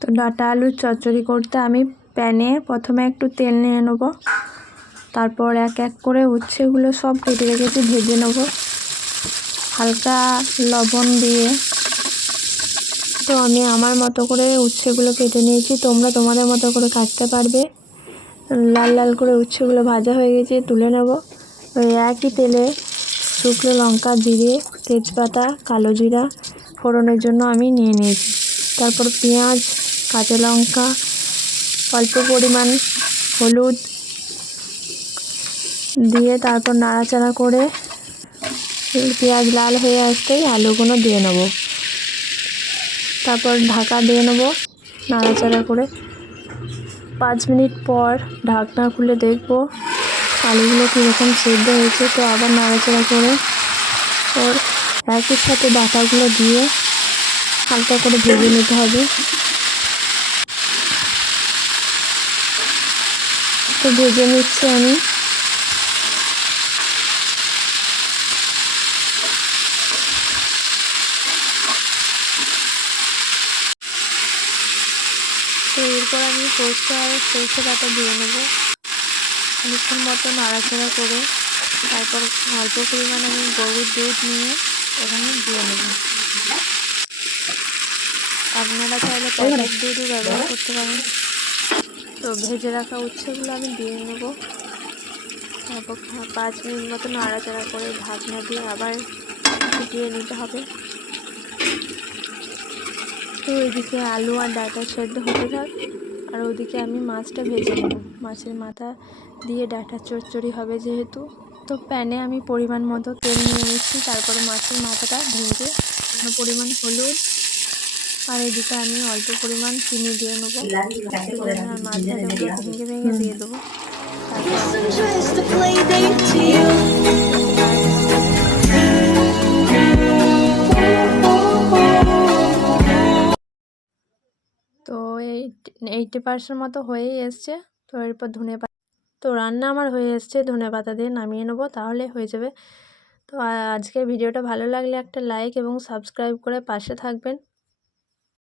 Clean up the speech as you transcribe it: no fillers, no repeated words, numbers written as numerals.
তো ডাঁটা আলুর চচ্চড়ি করতে আমি প্যানে প্রথমে একটু তেল নিয়ে নেব, তারপর এক এক করে উচ্ছেগুলো সব কেটে রেখেছি ভেজে নেব হালকা লবণ দিয়ে। তো আমি আমার মতো করে উচ্ছেগুলো কেটে নিয়েছি, তোমরা তোমাদের মতো করে কাটতে পারবে। লাল লাল করে উচ্ছেগুলো ভাজা হয়ে গেছে, তুলে নেব। ওই একই তেলে শুকনো লঙ্কা, জিরে, তেজপাতা, কালো জিরা ফোড়নের জন্য আমি নিয়ে নিয়েছি। তারপর পেঁয়াজ, কাঁচা লঙ্কা, অল্প পরিমাণ হলুদ দিয়ে তারপর নাড়াচাড়া করে পেঁয়াজ লাল হয়ে আসতেই আলুগুলো দিয়ে নেব। তারপর ঢাকা দিয়ে নেব নাড়াচাড়া করে। 5 মিনিট পর ঢাকনা খুলে দেখব আলুগুলো কীরকম সেদ্ধ হয়েছে। তো আবার নাড়াচাড়া করে ওর একই সাথে ডাঁটাগুলো দিয়ে হালকা করে ভেজে নিতে হবে। তো ভেজে নিচ্ছি আমি। তো এরপর আমি পোস্ত আর সরষে বাটা দিয়ে নেব, খানিক্ষণ মতো নাড়াচাড়া করে তারপর অল্প পরিমাণ আমি গরুর দুধ নিয়ে এখানে দিয়ে নেব। আপনারা চাইলে প্যাকেট দুধও ব্যবহার করতে পারেন। তো ভেজে রাখা উচ্ছেগুলো আমি দিয়ে নেব, তারপর 5 মিনিট মতো নাড়াচাড়া করে ঢাকনা দিয়ে আবার ফুটিয়ে নিতে হবে। তো ওইদিকে আলু আর ডাঁটা সেদ্ধ হতে থাক, আর ওদিকে আমি মাছটা ভেজে নেব। মাছের মাথা দিয়ে ডাঁটার চচ্চড়ি হবে যেহেতু, তো প্যানে আমি পরিমাণ মতো তেল নিয়ে নিচ্ছি। তারপরে মাছের মাথাটা ভেজে পরিমাণ হলুদ আর এদিকে আমি অল্প পরিমাণ চিনি দিয়ে নেবো, আর মাছ ভাজাগুলো ভেঙে ভেঙে দিয়ে দেবো। তো 80% মতো হয়েই এসছে। তো এরপর তো রান্না আমার হয়ে এসছে, ধনেপাতা দিয়ে নামিয়ে নেবো, তাহলে হয়ে যাবে। তো আজকের ভিডিওটা ভালো লাগলে একটা লাইক এবং সাবস্ক্রাইব করে পাশে থাকবেন।